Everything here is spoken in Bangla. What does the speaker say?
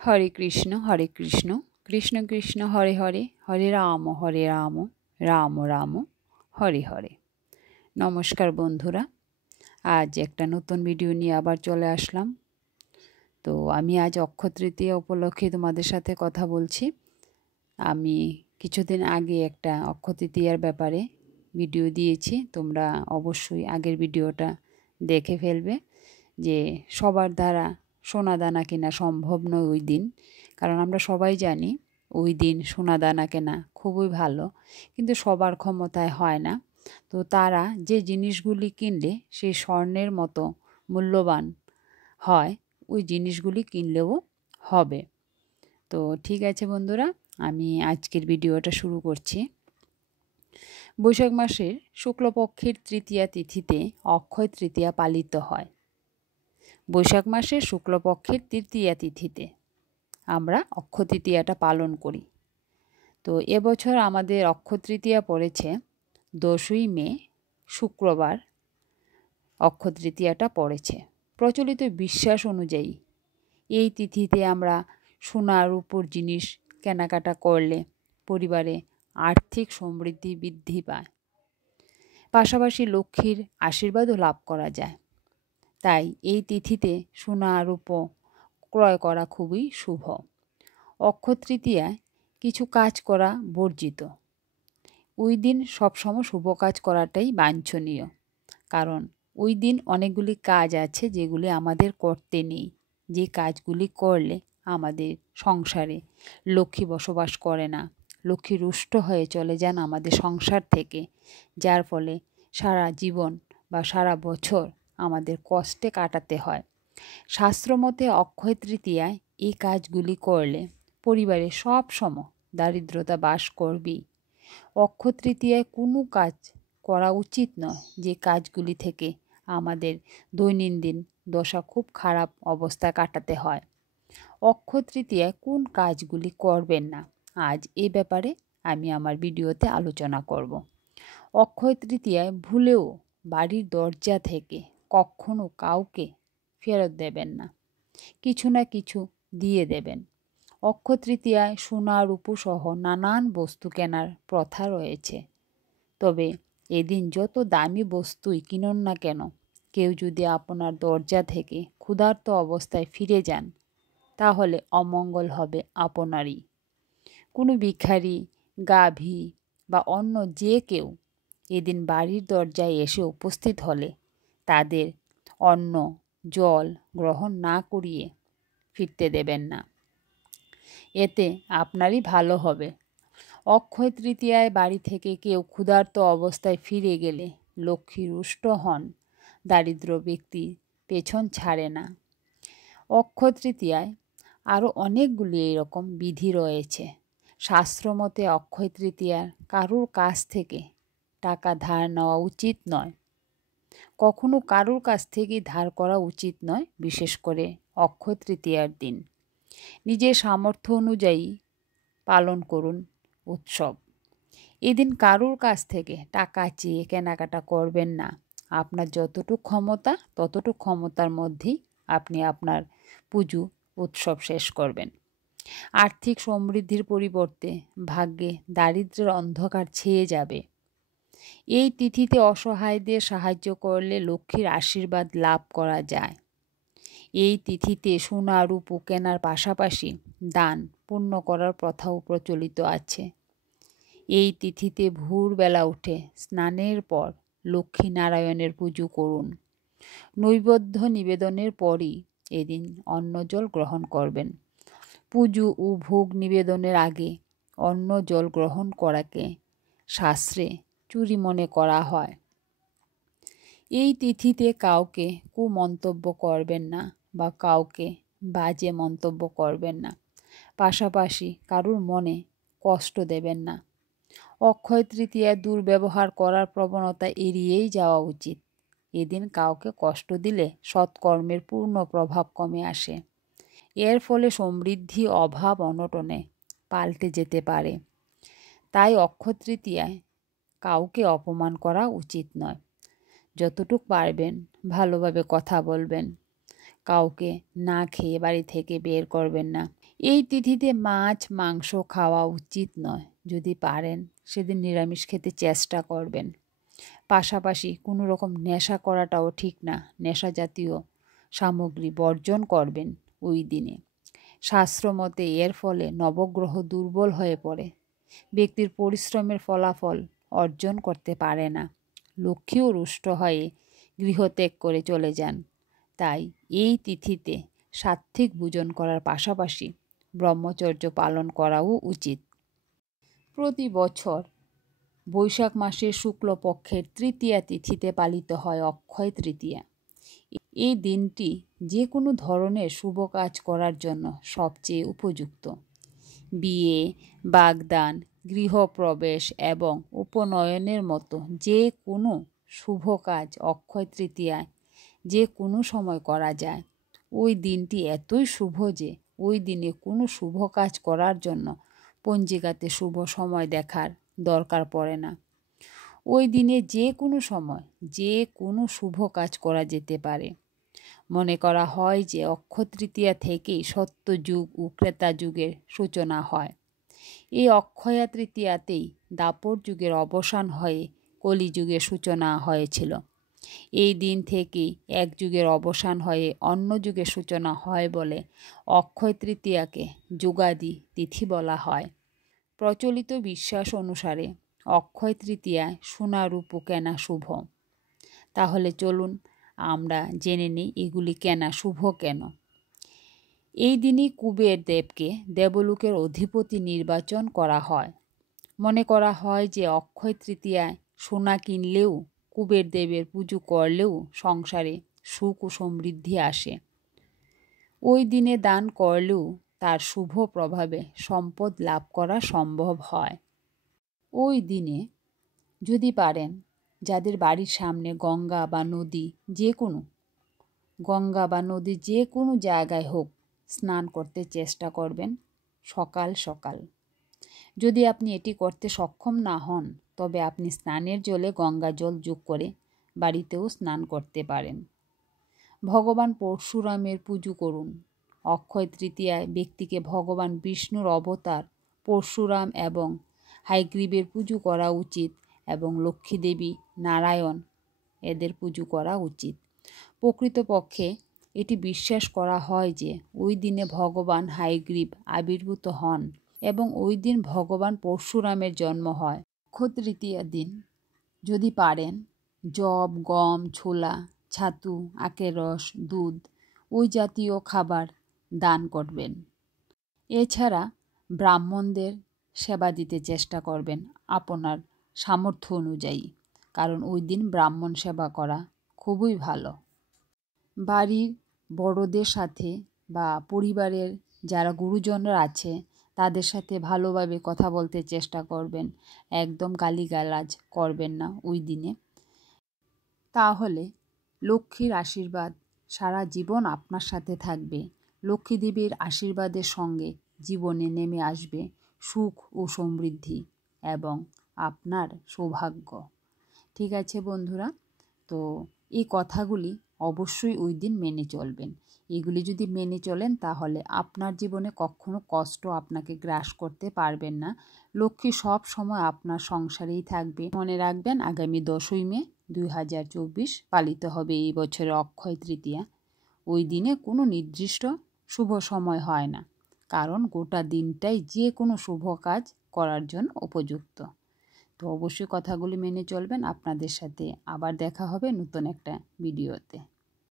হরে কৃষ্ণ, কৃষ্ণ কৃষ্ণ হরে হরে, হরে রাম রাম রাম হরে হরে। নমস্কার বন্ধুরা, আজ একটা নতুন ভিডিও নিয়ে আবার চলে আসলাম। তো আমি আজ অক্ষয় তৃতীয়া উপলক্ষে তোমাদের সাথে কথা বলছি। আমি কিছুদিন আগে একটা অক্ষয় তৃতীয়ার ব্যাপারে ভিডিও দিয়েছি, তোমরা অবশ্যই আগের ভিডিওটা দেখে ফেলবে। যে সবার দ্বারা সোনা দানা কেনা সম্ভব নয় ওই দিন, কারণ আমরা সবাই জানি ওই দিন সোনা দানা কেনা খুবই ভালো, কিন্তু সবার ক্ষমতায় হয় না। তো তারা যে জিনিসগুলি কিনলে সেই স্বর্ণের মতো মূল্যবান হয়, ওই জিনিসগুলি কিনলেও হবে। তো ঠিক আছে বন্ধুরা, আমি আজকের ভিডিওটা শুরু করছি। বৈশাখ মাসের শুক্লপক্ষের তৃতীয়া তিথিতে অক্ষয় তৃতীয়া পালিত হয়। বৈশাখ মাসের শুক্লপক্ষের তৃতীয়া তিথিতে আমরা অক্ষয় তৃতীয়াটা পালন করি। তো এবছর আমাদের অক্ষয় তৃতীয়া পড়েছে 10ই মে, শুক্রবার অক্ষয় তৃতীয়াটা পড়েছে। প্রচলিত বিশ্বাস অনুযায়ী এই তিথিতে আমরা সোনা রূপোর জিনিস কেনাকাটা করলে পরিবারে আর্থিক সমৃদ্ধি বৃদ্ধি পায়, পাশাপাশি লক্ষ্মীর আশীর্বাদও লাভ করা যায়। তাই এই তিথিতে সোনা রূপো ক্রয় করা খুবই শুভ। অক্ষয় তৃতীয়ায় কিছু কাজ করা বর্জিত। ওই দিন সবসময় শুভ কাজ করাটাই বাঞ্ছনীয়, কারণ ওই দিন অনেকগুলি কাজ আছে যেগুলি আমাদের করতে নেই। যে কাজগুলি করলে আমাদের সংসারে লক্ষ্মী বসবাস করে না, লক্ষ্মী রুষ্ট হয়ে চলে যান আমাদের সংসার থেকে, যার ফলে সারা জীবন বা সারা বছর আমাদের কষ্টে কাটাতে হয়। শাস্ত্রমতে অক্ষয় তৃতীয়ায় এই কাজগুলি করলে পরিবারে সব সময় দারিদ্রতা বাস করবেই। অক্ষয় তৃতীয়ায় কোনো কাজ করা উচিত নয় যে কাজগুলি থেকে আমাদের দৈনন্দিন দশা খুব খারাপ অবস্থা কাটাতে হয়। অক্ষয় তৃতীয়ায় কোন কাজগুলি করবেন না, আজ এই ব্যাপারে আমি আমার ভিডিওতে আলোচনা করব। অক্ষয় তৃতীয়ায় ভুলেও বাড়ির দরজা থেকে কখনো কাউকে ফেরত দেবেন না, কিছু না কিছু দিয়ে দেবেন। অক্ষয় তৃতীয়ায় সোনা রূপো সহ নানান বস্তু কেনার প্রথা রয়েছে। তবে এদিন যত দামি বস্তুই কিনুন না কেন, কেউ যদি আপনার দরজা থেকে ক্ষুধার্ত অবস্থায় ফিরে যান, তাহলে অমঙ্গল হবে আপনারই। কোনো ভিখারি, গাভী বা অন্য যে কেউ এদিন বাড়ির দরজায় এসে উপস্থিত হলে তাদের অন্ন জল গ্রহণ না করিয়ে ফিরতে দেবেন না, এতে আপনারই ভালো হবে। অক্ষয় তৃতীয়ায় বাড়ি থেকে কেউ ক্ষুধার্ত অবস্থায় ফিরে গেলে লক্ষ্মী রুষ্ট হন, দারিদ্র ব্যক্তি পেছন ছাড়ে না। অক্ষয় তৃতীয়ায় আরও অনেকগুলি এরকম বিধি রয়েছে। শাস্ত্রমতে অক্ষয় তৃতীয়ার কারুর কাছ থেকে টাকা ধার নেওয়া উচিত নয়, কখনো কারুর কাছ থেকে ধার করা উচিত নয়, বিশেষ করে অক্ষয় তৃতীয়ার দিন। নিজের সামর্থ্য অনুযায়ী পালন করুন উৎসব। এদিন কারুর কাছ থেকে টাকা চেয়ে কেনাকাটা করবেন না। আপনার যতটুকু ক্ষমতা ততটুকু ক্ষমতার মধ্যেই আপনি আপনার পুজো উৎসব শেষ করবেন। আর্থিক সমৃদ্ধির পরিবর্তে ভাগ্যে দারিদ্র্যের অন্ধকার ছেয়ে যাবে। এই তিথিতে অসহায়দের সাহায্য করলে লক্ষ্মীর আশীর্বাদ লাভ করা যায়। এই তিথিতে সোনা রূপো কেনার পাশাপাশি দান পুণ্য করার প্রথাও প্রচলিত আছে। এই তিথিতে ভোরবেলা উঠে স্নানের পর লক্ষ্মী নারায়ণের পুজো করুন। নৈবেদ্য নিবেদনের পরই এদিন অন্ন জল গ্রহণ করবেন। পুজো ও ভোগ নিবেদনের আগে অন্ন জল গ্রহণ করাকে শাস্ত্রে চুরি মনে করা হয়। এই তিথিতে কাউকে কুমন্তব্য করবেন না বা কাউকে বাজে মন্তব্য করবেন না, পাশাপাশি কারুর মনে কষ্ট দেবেন না। অক্ষয় তৃতীয়ায় দুর্ব্যবহার করার প্রবণতা এড়িয়েই যাওয়া উচিত। এদিন কাউকে কষ্ট দিলে সৎকর্মের পূর্ণ প্রভাব কমে আসে। এর ফলে সমৃদ্ধি অভাব অনটনে পাল্টে যেতে পারে। তাই অক্ষয় তৃতীয়ায় কাউকে অপমান করা উচিত নয়। যতটুকু পারবেন ভালোভাবে কথা বলবেন, কাউকে না খেয়ে বাড়ি থেকে বের করবেন না। এই তিথিতে মাছ মাংস খাওয়া উচিত নয়। যদি পারেন সেদিন নিরামিষ খেতে চেষ্টা করবেন। পাশাপাশি কোনো রকম নেশা করাটাও ঠিক না। নেশা জাতীয় সামগ্রী বর্জন করবেন ওই দিনে। শাস্ত্রমতে এর ফলে নবগ্রহ দুর্বল হয়ে পড়ে, ব্যক্তির পরিশ্রমের ফলাফল অর্জন করতে পারে না, লক্ষ্মীও রুষ্ট হয়ে গৃহত্যাগ করে চলে যান। তাই এই তিথিতে সাত্ত্বিক ভোজন করার পাশাপাশি ব্রহ্মচর্য পালন করাও উচিত। প্রতি বছর বৈশাখ মাসের শুক্লপক্ষের তৃতীয়া তিথিতে পালিত হয় অক্ষয় তৃতীয়া। এই দিনটি যে কোনো ধরনের শুভ কাজ করার জন্য সবচেয়ে উপযুক্ত। বিয়ে, বাগদান, গৃহপ্রবেশ এবং উপনয়নের মতো যে কোনো শুভ কাজ অক্ষয় তৃতীয়ায় যে কোনো সময় করা যায়। ওই দিনটি এতই শুভ যে ওই দিনে কোনো শুভ কাজ করার জন্য পঞ্জিকাতে শুভ সময় দেখার দরকার পড়ে না। ওই দিনে যে কোনো সময় যে কোনো শুভ কাজ করা যেতে পারে। মনে করা হয় যে অক্ষয় তৃতীয়া থেকেই সত্যযুগ ও ক্রেতা যুগের সূচনা হয়। এই অক্ষয়া তৃতীয়াতেই দাপর যুগের অবসান হয়ে কলিযুগের সূচনা হয়েছিল। এই দিন থেকেই এক যুগের অবসান হয়ে অন্য যুগের সূচনা হয় বলে অক্ষয় তৃতীয়াকে যুগাদি তিথি বলা হয়। প্রচলিত বিশ্বাস অনুসারে অক্ষয় তৃতীয়ায় সোনা রূপো কেনা শুভ। তাহলে চলুন আমরা জেনে নিই এগুলি কেনা শুভ কেন। এই দিনই কুবের দেবকে দেবলোকের অধিপতি নির্বাচন করা হয়। মনে করা হয় যে অক্ষয় তৃতীয়ায় সোনা কিনলেও কুবের দেবের পুজো করলেও সংসারে সুখ ও সমৃদ্ধি আসে। ওই দিনে দান করলেও তার শুভ প্রভাবে সম্পদ লাভ করা সম্ভব হয়। ওই দিনে যদি পারেন যাদের বাড়ির সামনে গঙ্গা বা নদী যে কোনো জায়গায় হোক স্নান করতে চেষ্টা করবেন সকাল সকাল। যদি আপনি এটি করতে সক্ষম না হন তবে আপনি স্নানের জলে গঙ্গা জল যোগ করে বাড়িতেও স্নান করতে পারেন। ভগবান পরশুরামের পুজো করুন। অক্ষয় তৃতীয়ায় ব্যক্তিকে ভগবান বিষ্ণুর অবতার পরশুরাম এবং হায়গ্রীবের পুজো করা উচিত এবং লক্ষ্মী দেবী, নারায়ণ এদের পুজো করা উচিত। প্রকৃতপক্ষে এটি বিশ্বাস করা হয় যে ওই দিনে ভগবান হায়গ্রীব আবির্ভূত হন এবং ওই দিন ভগবান পরশুরামের জন্ম হয়। অক্ষয় তৃতীয়ার দিন যদি পারেন যব, গম, ছোলা, ছাতু, আখের রস, দুধ ওই জাতীয় খাবার দান করবেন। এছাড়া ব্রাহ্মণদের সেবা দিতে চেষ্টা করবেন আপনার সামর্থ্য অনুযায়ী, কারণ ওই দিন ব্রাহ্মণ সেবা করা খুবই ভালো। বাড়ির বড়দের সাথে বা পরিবারের যারা গুরুজনরা আছে তাদের সাথে ভালোভাবে কথা বলতে চেষ্টা করবেন। একদম গালিগালাজ করবেন না ওই দিনে। তাহলে লক্ষ্মীর আশীর্বাদ সারা জীবন আপনার সাথে থাকবে। লক্ষ্মী দেবীর আশীর্বাদের সঙ্গে জীবনে নেমে আসবে সুখ ও সমৃদ্ধি এবং আপনার সৌভাগ্য। ঠিক আছে বন্ধুরা, তো এই কথাগুলি অবশ্যই ওই দিন মেনে চলবেন। এগুলি যদি মেনে চলেন তাহলে আপনার জীবনে কখনো কষ্ট আপনাকে গ্রাস করতে পারবেন না। লক্ষ্মী সব সময় আপনার সংসারেই থাকবে। মনে রাখবেন আগামী 10ই মে 2024 পালিত হবে এই বছরের অক্ষয় তৃতীয়া। ওই দিনে কোনো নির্দিষ্ট শুভ সময় হয় না, কারণ গোটা দিনটাই যে কোনো শুভ কাজ করার জন্য উপযুক্ত। তো অবশ্যই কথাগুলি মেনে চলবেন। আপনাদের সাথে আবার দেখা হবে নতুন একটা ভিডিওতে।